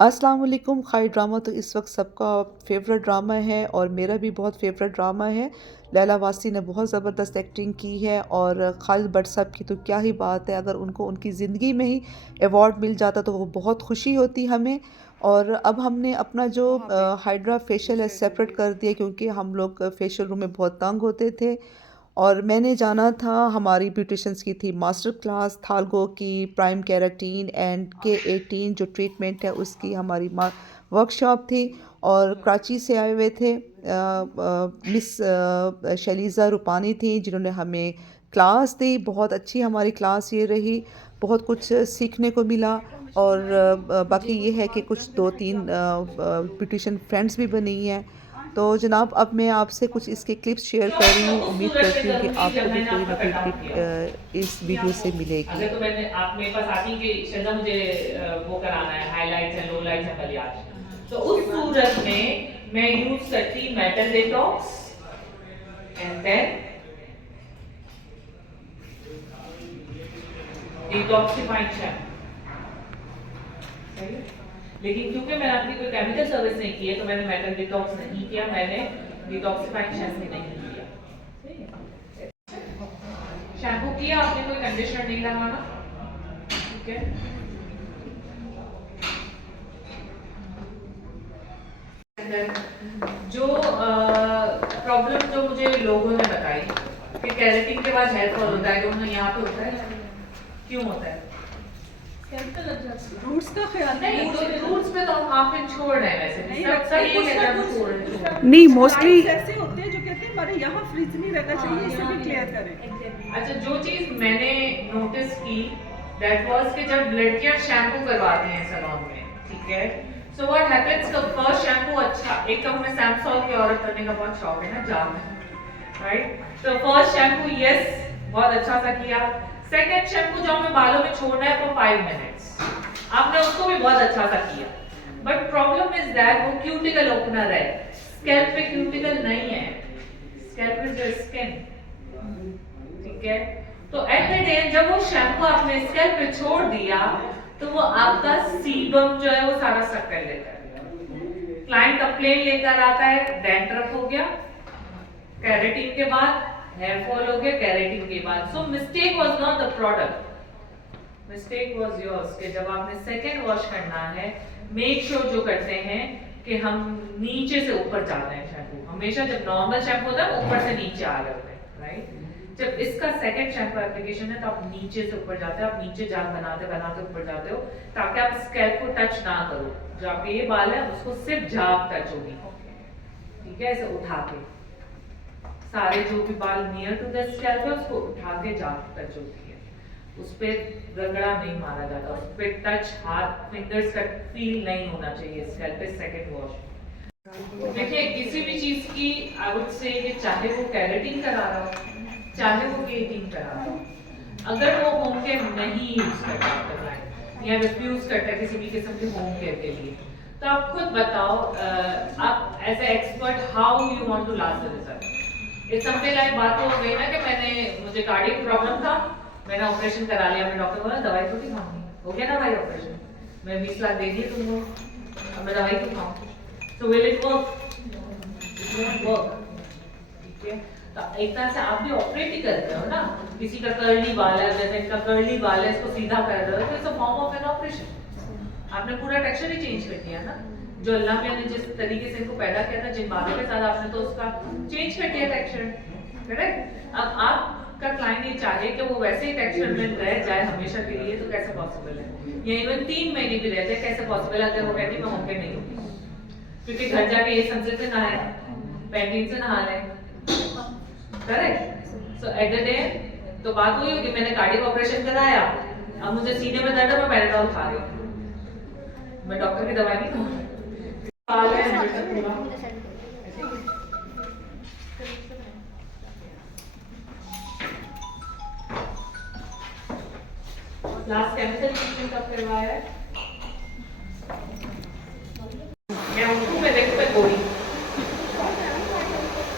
अस्सलाम वालेकुम। खाई ड्रामा तो इस वक्त सबका फेवरेट ड्रामा है और मेरा भी बहुत फेवरेट ड्रामा है। लैला वासी ने बहुत ज़बरदस्त एक्टिंग की है और खालिद भट्ट साहब की तो क्या ही बात है। अगर उनको उनकी ज़िंदगी में ही अवार्ड मिल जाता तो वो बहुत खुशी होती हमें। और अब हमने अपना जो हाइड्रा फेशियल है सेपरेट कर दिया क्योंकि हम लोग फेशियल रूम में बहुत तंग होते थे। और मैंने जाना था, हमारी ब्यूटिशंस की थी मास्टर क्लास थालगो की प्राइम केराटीन एंड K18 जो ट्रीटमेंट है उसकी हमारी वर्कशॉप थी। और कराची से आए हुए थे मिस शलीज़ा रूपानी थी जिन्होंने हमें क्लास दी। बहुत अच्छी हमारी क्लास ये रही, बहुत कुछ सीखने को मिला। और बाकी ये है कि कुछ दो तीन ब्यूटिशन फ्रेंड्स भी बनी हैं। तो जनाब अब मैं आपसे कुछ इसके क्लिप्स शेयर कर रही हूँ, उम्मीद सूरत से करती हूँ कि करूँगी आपको जब भी मैंने कोई आपका ना कोई कट ऑफ क्लिप किया। इस वीडियो से मिलेगी। अगर तो मैंने आप मेरे पास आती कि शज़ा मुझे वो कराना है, highlights and lowlights and balayage. तो उस सूरत में मैं यूज करती metal detox and then detoxifying shampoo. सही है? लेकिन क्योंकि मैंने आपकी कोई केमिकल सर्विस नहीं की है तो मैंने मेटल डिटॉक्स नहीं किया, मैंने डिटॉक्सिफाइंग शैम्पू नहीं किया। सही है? शैम्पू किया आपने, कोई कंडीशनर नहीं लगाना। ठीक है? जो प्रॉब्लम जो मुझे लोगों ने बताई कि कैरेटिन के बाद हेयर फॉल होता है, तो उन्हें यहाँ पे होता है, क्यों होता है? रूट्स का ख्याल नहीं, तो रूट्स पे तो हम हाफ इंच छोड़ रहे हैं, वैसे भी नहीं सब रखते, सब ये कुछ कहते ना हैं हम कुछ छोड़ रहे हैं। नहीं, मोस्टली टाइप्स ऐसे होते हैं जो कहते हैं हमारे यहाँ फ्रिज नहीं रहना चाहिए, इसे भी क्लियर करें। अच्छा, जो चीज मैंने नोटिस की दैट वाज कि जब लड़कियां शैम्पू करवाती हैं सैलून में, ठीक है, so what happens, the first shampoo अच्छा, एक तो हमें सैमसंग की औरत करने का बहुत शौक है ना, जान, राइट? तो फर्स्ट शैम्पू यस बहुत अच्छा सा किया। सेकंड शैम्पू जो हमें बालों में छोड़ना है फॉर 5 मिनट्स, आपने उसको भी बहुत अच्छा सा किया। बट प्रॉब्लम इज दैट वो क्यूटिकल ओपनर है, स्कैल्प पे क्यूटिकल नहीं है, स्कैल्प इज योर स्किन। ठीक है? तो एट द एंड जब वो शैम्पू आपने स्कैल्प पे छोड़ दिया तो वो आपका सीबम जो है वो सारा सक कर लेता है। क्लाइंट कंप्लेन लेकर आता है डैंड्रफ हो गया कैरेटिन के बाद, हेयर फॉल हो गया कैरेटिन के बाद। So mistake was not the product, mistake was yours कि जब आपने सेकेंड वॉश करना है, मेक श्योर जो करते हैं कि हम नीचे से ऊपर जाते हैं शैम्पू। हमेशा जब नॉर्मल शैम्पू होता है ऊपर से नीचे आ रहे होते हैं, राइट? जब इसका सेकंड शैम्पू एप्लीकेशन है तो आप नीचे से ऊपर जाते हो, आप नीचे जाल बनाते बनाते ऊपर जाते हो ताकि आप स्कैल्प को टच ना करो। जो आपके ये बाल है उसको सिर्फ झाग टच होगी, ठीक है? ऐसे उठा के सारे जो भी बाल नियर टू द स्कैल्प है उसको उठा के झाग टच होती है, उस पे रगड़ा नहीं मारा जाता, उस पे टच हाथ फिंगर्स का फील नहीं होना चाहिए स्कैल्प पे सेकंड वॉश। देखिए किसी भी चीज की आई वुड से कि चाहे वो कैरेटिन करा रहा हो चाहे वो केटिन करा रहा हो, अगर वो होम केयर नहीं यूज करता आपका क्लाइंट या रिफ्यूज करता है किसी भी किस्म के होम केयर के लिए, तो आप खुद बताओ आप as a expert how you want to last the result. It's something like बात हो गई ना कि मुझे कार्डियक प्रॉब्लम था, मैंने ऑपरेशन करा लिया, मैं डॉक्टर बोला दवाई तो नहीं खाऊंगी, हो गया ना भाई ऑपरेशन, मैं 20 लाख दे दिए तुमको, अब मैं दवाई क्यों खाऊं? So will it work? It won't work. ठीक है? तो एक तरह से आप भी ऑपरेट ही कर रहे हो ना, किसी का कर्ली बाल है, जैसे इनका कर्ली बाल है, इसको सीधा कर रहे हो, तो it's a form of an operation. आपने पूरा टेक्सचर ही चेंज कर दिया ना, जो अल्लाह ने जिस तरीके से इनको पैदा किया था जिन बालों के साथ, आपने तो उसका चेंज कर दिया टेक्सचर, करेक्ट? अब आपका क्लाइंट ये चाहे कि वो वैसे ही टेक्सचर में रह जाए हमेशा के लिए, तो कैसे पॉसिबल है? या इवन 3 महीने भी रह जाए, कैसे पॉसिबल है? अगर वो कहती मैं होके नहीं हूँ, क्योंकि घर जाके ये सनसिल्क से नहाए, पैंटीन से नहा लें, correct? So at the day तो बात वही होगी, मैंने कार्डियक ऑपरेशन कराया, अब मुझे सीने में दर्द है, मैं पैराडॉल खा रही हूँ, मैं डॉक्टर की दवाई नहीं खाऊंगी। लास्ट केमिकल ट्रीटमेंट कब करवाया है? मैं उनको मैं देखो पे गोरी,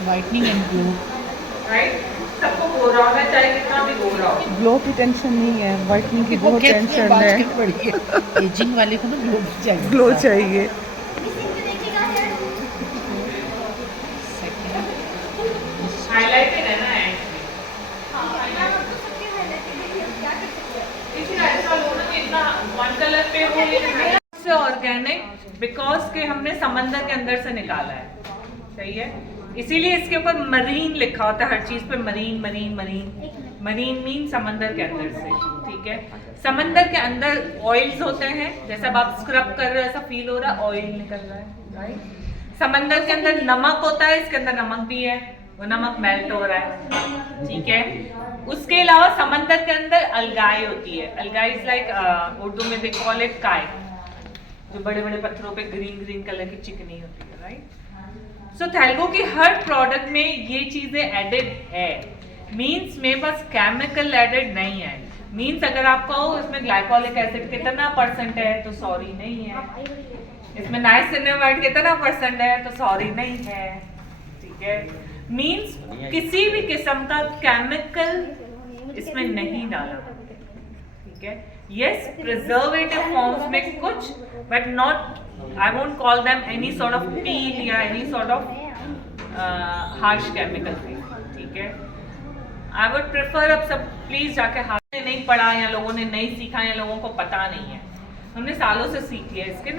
वाइटनिंग एंड ग्लो। राइट? सबको गोरा होगा, चाहे कितना भी गोरा हो। ग्लो की टेंशन नहीं है, वाइटनिंग की बहुत टेंशन है। एजिंग वाले को ना ग्लो चाहिए। ग्लो चाहिए। हाईलाइटेड है ना एंड इसी ऐसा लोगों ने इतना वन कलर पे वो ये से ऑर्गेनिक बिकॉज के हमने समंदर के अंदर से निकाला है, सही है। इसीलिए इसके ऊपर मरीन लिखा होता है हर चीज पे, marine marine marine. Marine mean समंदर के अंदर से, ठीक है। समंदर के अंदर ऑयल्स होते हैं, जैसा आप स्क्रब कर रहे हो ऐसा फील हो रहा है, ऑयल निकल रहा है, राइट। समंदर के अंदर नमक होता है, इसके अंदर नमक भी है, वो नमक मेल्ट हो रहा है, ठीक है। उसके अलावा समंदर के अंदर अलगाई होती है। अलगाई इज लाइक उर्दू में दे कॉल इट काय, जो बड़े बड़े पत्थरों पे ग्रीन ग्रीन कलर की चिकनी होती है, राइट। सो थैल्गो की हर प्रोडक्ट में ये चीजें एडेड है। मीन्स मेरे पास केमिकल एडेड नहीं है। मीन्स अगर आप कहो इसमें ग्लाइकोलिक एसिड कितना परसेंट है तो सॉरी नहीं है, इसमें नाइसिनामाइड कितना परसेंट है तो सॉरी नहीं है, ठीक है। मीन्स किसी भी किस्म का केमिकल इसमें नहीं डाला, ठीक है। यस, प्रिजर्वेटिव फॉर्म्स में कुछ, but not, I won't call them any sort of peel या any sort of harsh chemical thing, ठीक है। I would prefer अब सब प्लीज जाके हाथ ने नहीं पढ़ा या लोगों ने नहीं सीखा या लोगों को पता नहीं है, हमने सालों से सीख लिया इसके।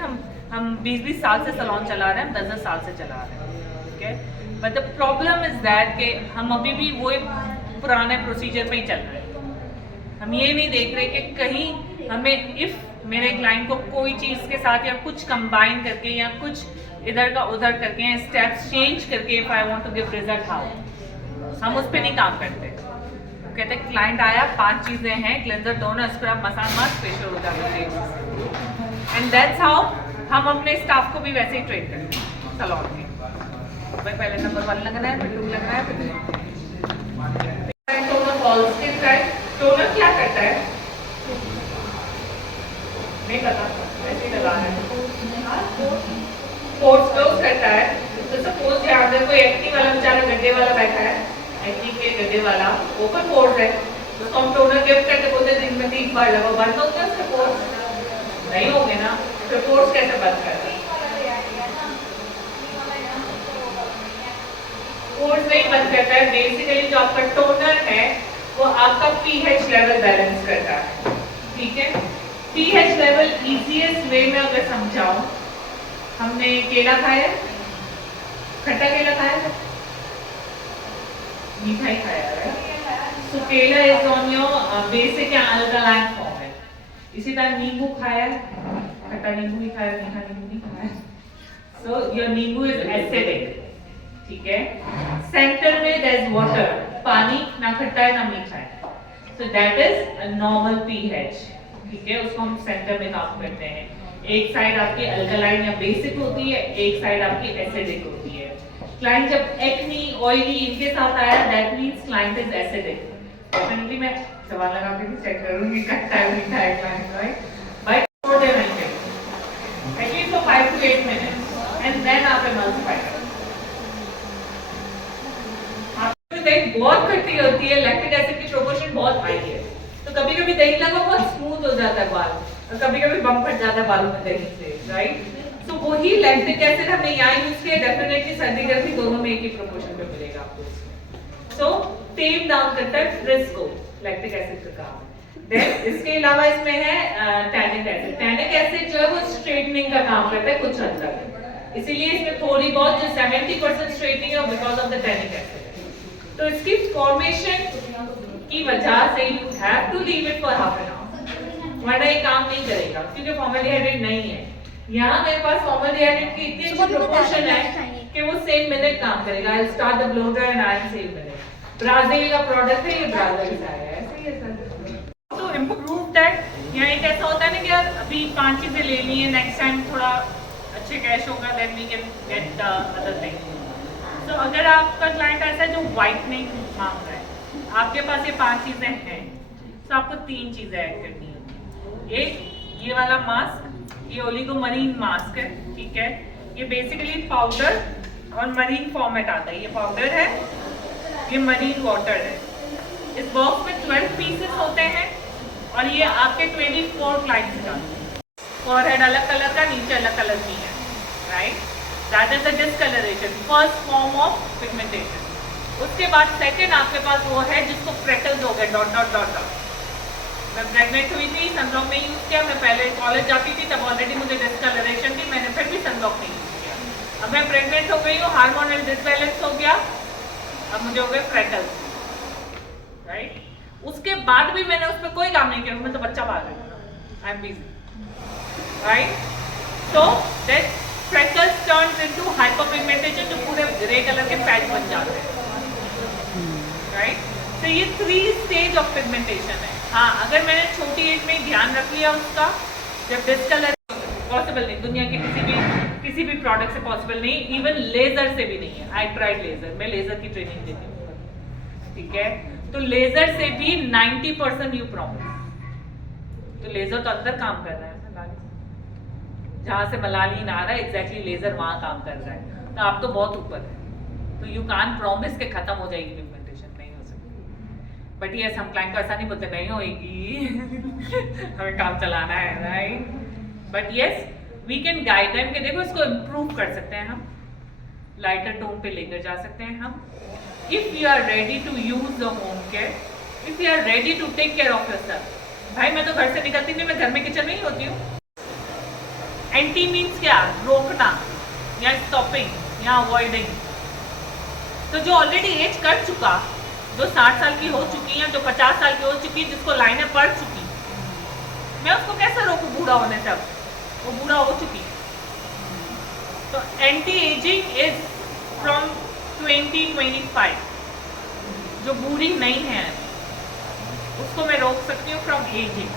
हम 20-20 साल से सैलून चला रहे हैं, 10-10 साल से चला रहे हैं, ठीक है। But the problem is that कि हम अभी भी वो पुराने प्रोसीजर पे ही चल रहे हैं। हम ये नहीं देख रहे कि कहीं हमें इफ मेरे क्लाइंट को कोई चीज़ के साथ या कुछ कंबाइन करके या कुछ इधर का उधर करके या स्टेप्स चेंज करके if I want to give result how, हम उस पर नहीं काम करते। कहते क्लाइंट आया 5 चीज़ें हैं, cleanser, toner, scrub, massage mask, facial हो जाता, एंड दैट्स हाउ हम अपने स्टाफ को भी वैसे ही ट्रेन करते हैं सैलून में। भाई पहले नंबर 1 लगना है, फिर 2 लगना है, फिर टोनर फॉल्स स्किन का है। टोनर क्या करता है नहीं पता, ऐसे ही लगा है। पोर्स क्लोज करता है। तो सपोज ध्यान दें कोई एक्नी वाला बेचारा गड्ढे वाला बैठा है, एक्नी के गड्ढे वाला ओपन पोर्स है, तो हम टोनर गिफ्ट करके बोलते दिन में 3 बार लगाओ, बंद होते हैं उसके पोर्स नहीं होंगे ना, तो पोर्स कैसे बंद करते हैं? पोर्स नहीं बंद करता है। बेसिकली जो आपका टोनर है वो आपका पीएच लेवल बैलेंस करता है, ठीक है। पीएच लेवल इजीएस्ट वे में अगर समझाऊं, हमने केला खाया, खट्टा केला खाया, मीठा ही खाया है। सो केला is on your basic alkaline form है। इसी तरह नींबू खाया, खट्टा नींबू ही खाया, मीठा नींबू नहीं खाया। सो योर नींबू इज एसिडिक, ठीक है। सेंटर में देयर इज वाटर, पानी ना खट्टा है ना मीठा है, so that is a normal pH, ठीक है। उसको हम सेंटर में काम करते हैं। एक साइड आपकी अल्कलाइन या बेसिक होती है, एक साइड आपकी एसिडिक होती है। क्लाइंट जब एक्नी, ऑयली इनके साथ आया, that means client is acidic. Definitely मैं सवाल लगा के चेक करूंगी खट्टा है मीठा है क्लाइंट, राइट। बाय छोड़ देना चाहिए at least for 5 to 8 minutes and then आप एमल्सिफाई करें। आपकी दही बहुत खट्टी होती है, लैक्टिक एसिड की प्रोपोर्शन बहुत हाई है, तो कभी कभी दही लगा बहुत स्मूथ हो जाता है बाल, और कभी कभी बम फट जाता है बालों में दही से, राइट। तो वही लैक्टिक एसिड हमने यहाँ यूज किया, डेफिनेटली सर्दी गर्मी दोनों में एक ही प्रोपोर्शन में मिलेगा आपको। सो टेम डाउन करता है फ्रिज को, लैक्टिक एसिड का काम है। देन इसके अलावा इसमें है टैनिक एसिड। टैनिक एसिड जो है वो स्ट्रेटनिंग का काम करता है कुछ हद तक, इसीलिए इसमें थोड़ी बहुत जो 70% स्ट्रेटनिंग है because of the tannic acid. तो इसकी फॉर्मेशन की वजह से you have to leave it for half an hour, वरना ये काम नहीं करेगा क्योंकि फॉर्मल्डिहाइड नहीं है। यहाँ मेरे पास फॉर्मल्डिहाइड की इतनी अच्छी प्रोपोर्शन है कि वो सेम मिनट काम करेगा। I start the blow dry and I same minute. Brazil का प्रोडक्ट है, ये ब्राजील से आया है, ऐसे ही है सर। तो इम्प्रूव दैट, यहाँ एक ऐसा होता है ना कि यार अभी 5 चीजें ले ली है, नेक्स्ट टाइम थोड़ा अच्छे कैश होगा, then we can get the other thing. तो अगर आपका क्लाइंट ऐसा है जो व्हाइटनिंग मांग रहा है, आपके पास ये 5 चीजें हैं, तो आपको 3 चीजें ऐड करनी होती है। एक ये वाला मास्क, ये ओलिगो मरीन मास्क है, ठीक है। ये बेसिकली पाउडर और मरीन फॉर्मेट आता है। ये पाउडर है, ये मरीन वाटर है, इस बॉक्स में 12 पीसेस होते हैं और ये आपके 24 क्लाइंट्स का फॉरहेड अलग कलर का, नीचे अलग कलर की है, right. That is the discolouration, first form of pigmentation. उसके बाद सेकंड आपके पास वो है जिसको फ्रेकल्स हो गए, डॉट डॉट डॉट डॉट। मैं प्रेग्नेंट हुई थी, सनब्लॉक नहीं यूज़ किया। मैं पहले कॉलेज जाती थी तब ऑलरेडी मुझे डिस्कलरेशन थी, मैंने फिर भी सनब्लॉक नहीं यूज़ किया। अब मैं प्रेग्नेंट हो गई हूँ, हार्मोनल डिसबैलेंस हो गया, अब मुझे हो गए फ्रेकल्स, राइट। उसके बाद भी मैंने उस पर कोई काम नहीं किया, मैं तो बच्चा पाल रही हूँ, I am busy, right. So that freckles turns into hyperpigmentation, जो पूरे ग्रे कलर के पैच बन जाते हैं, राइट। तो ये 3 स्टेज ऑफ पिगमेंटेशन है। हाँ, अगर मैंने छोटी एज में ध्यान रख लिया उसका, जब डिस्कलर पॉसिबल नहीं, दुनिया के किसी भी प्रोडक्ट से पॉसिबल नहीं, इवन लेजर से भी नहीं है। आई ट्राइड लेजर, मैं लेजर की ट्रेनिंग देती हूँ, ठीक है। तो लेजर से भी 90% यू प्रॉमिस। तो लेजर तो अंदर काम कर रहा है ना, जहाँ से मलालीन आ रहा है एग्जैक्टली लेजर वहाँ काम कर रहा है। तो आप तो बहुत ऊपर है, तो यू कान प्रॉमिस के खत्म हो जाएगी पिगमेंटेशन, नहीं हो सकती। बट यस, हम क्लाइंट को ऐसा नहीं बोलते नहीं होगी हमें काम चलाना है, right. But yes, we can guide them कि देखो इसको इम्प्रूव कर सकते हैं हम, लाइटर टोन पे लेकर जा सकते हैं हम। If you are ready to use the home care, if you are ready to take care of yourself. भाई मैं तो घर से निकलती नहीं, मैं घर में किचन में ही होती हूँ। एंटी मीन्स क्या? रोकना या स्टॉपिंग या अवॉइडिंग। तो जो ऑलरेडी एज कर चुका, जो 60 साल की हो चुकी है, जो 50 साल की हो चुकी, जिसको लाइनें पड़ चुकी, मैं उसको कैसे रोकूं बूढ़ा होने तक? वो बूढ़ा हो चुकी। तो एंटी एजिंग इज फ्रॉम 20-25। जो बूढ़ी नहीं है उसको मैं रोक सकती हूँ फ्रॉम एजिंग।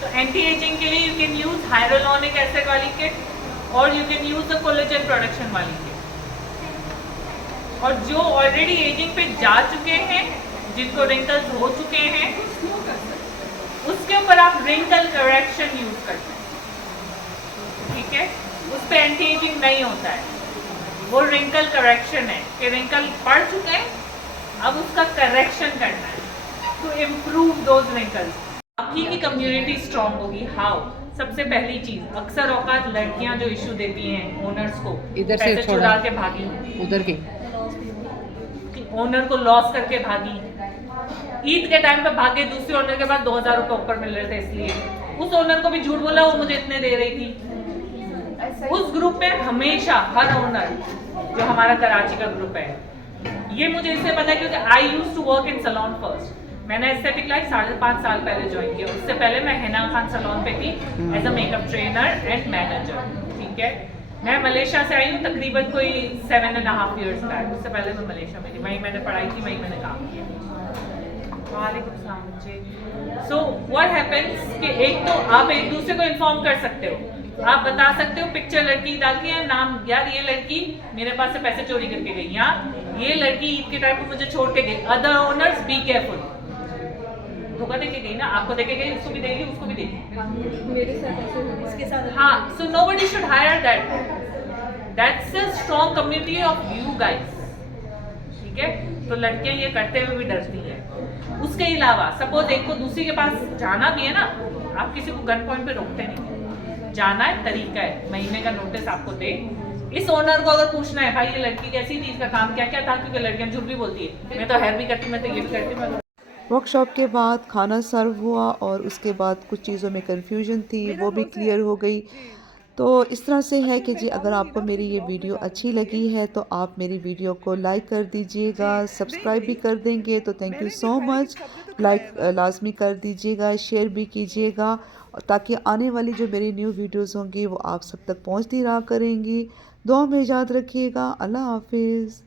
तो एंटी एजिंग के लिए यू कैन यूज हाइरोलॉनिक एसिड वाली किट और you can use the collagen production वाली किट। और जो ऑलरेडी एजिंग पे जा चुके हैं, जिनको रिंकल्स हो चुके हैं, उसके ऊपर आप रिंकल करेक्शन यूज करते हैं, ठीक है। उस पर एंटी एजिंग नहीं होता है, वो रिंकल करेक्शन है कि रिंकल पड़ चुके हैं, अब उसका करेक्शन करना है टू इम्प्रूव दोज रिंकल्स। आपकी की कम्युनिटी स्ट्रांग होगी। हाउ? सबसे पहली चीज, अक्सर औकात लड़कियां जो इशू देती हैं ओनर्स को, इधर से पैसे चुरा के भागी, उधर के ओनर को लॉस करके भागी, ईद के टाइम पे भागे, दूसरे ओनर के पास 2000 रुपये ऊपर मिल रहे थे, इसलिए उस ओनर को भी झूठ बोला वो मुझे इतने दे रही थी। उस ग्रुप में हमेशा हर ओनर, जो हमारा कराची का ग्रुप है, ये मुझे इससे पता है क्योंकि I used to work in salon first. मैंने एस्थेटिक लाइफ 5.5 साल पहले ज्वाइन किया। उससे पहले मैं हिना खान सैलून पे थी as a makeup trainer and manager, ठीक है। मैं मलेशिया से आई हूँ तकरीबन कोई 7.5 ईयर्स बैक। उससे पहले मैं मलेशिया में थी, वहीं मैंने पढ़ाई की, वहीं मैंने काम किया। वालेकुम सलाम जी। सो व्हाट हैपेंस कि एक तो आप एक दूसरे को इन्फॉर्म कर सकते हो, आप बता सकते हो, पिक्चर लड़की डाल के नाम, यार ये लड़की मेरे पास से पैसे चोरी करके गई, या ये लड़की ईद के टाइम पे मुझे छोड़ के गई। अदर ओनर्स बी केयरफुल, धोखा देके गई ना, आपको देके गई, उसको भी देगी, उसको भी देगी, मेरे साथ ऐसे हुआ, इसके साथ। हाँ। So nobody should higher that, that's a strong community of you guys, ठीक है। तो लड़कियां ये करते हुए भी डरती हैं। उसके अलावा सपोज एक को दूसरी के पास जाना भी है ना, आप किसी को गन पॉइंट पे रोकते नहीं, जाना है, तरीका है, महीने का नोटिस आपको दे। इस ओनर को अगर पूछना है भाई ये लड़की कैसी थी, इसका काम क्या क्या था, क्योंकि लड़कियां झूठ भी बोलती है, मैं तो हेयर भी करती, मैं तो ये भी करती, मैं वर्कशॉप के बाद खाना सर्व हुआ और उसके बाद कुछ चीज़ों में कन्फ्यूजन थी, वो भी क्लियर हो गई। तो इस तरह से है कि जी अगर आपको मेरी ये वीडियो अच्छी लगी है तो आप मेरी वीडियो को लाइक कर दीजिएगा, सब्सक्राइब भी कर देंगे तो thank you so much. Like लाजमी कर दीजिएगा, शेयर भी कीजिएगा, ताकि आने वाली जो मेरी न्यू वीडियोज़ होंगी वो आप सब तक पहुँचती रहा करेंगी। दुआ में याद रखिएगा। अल्लाह हाफिज़।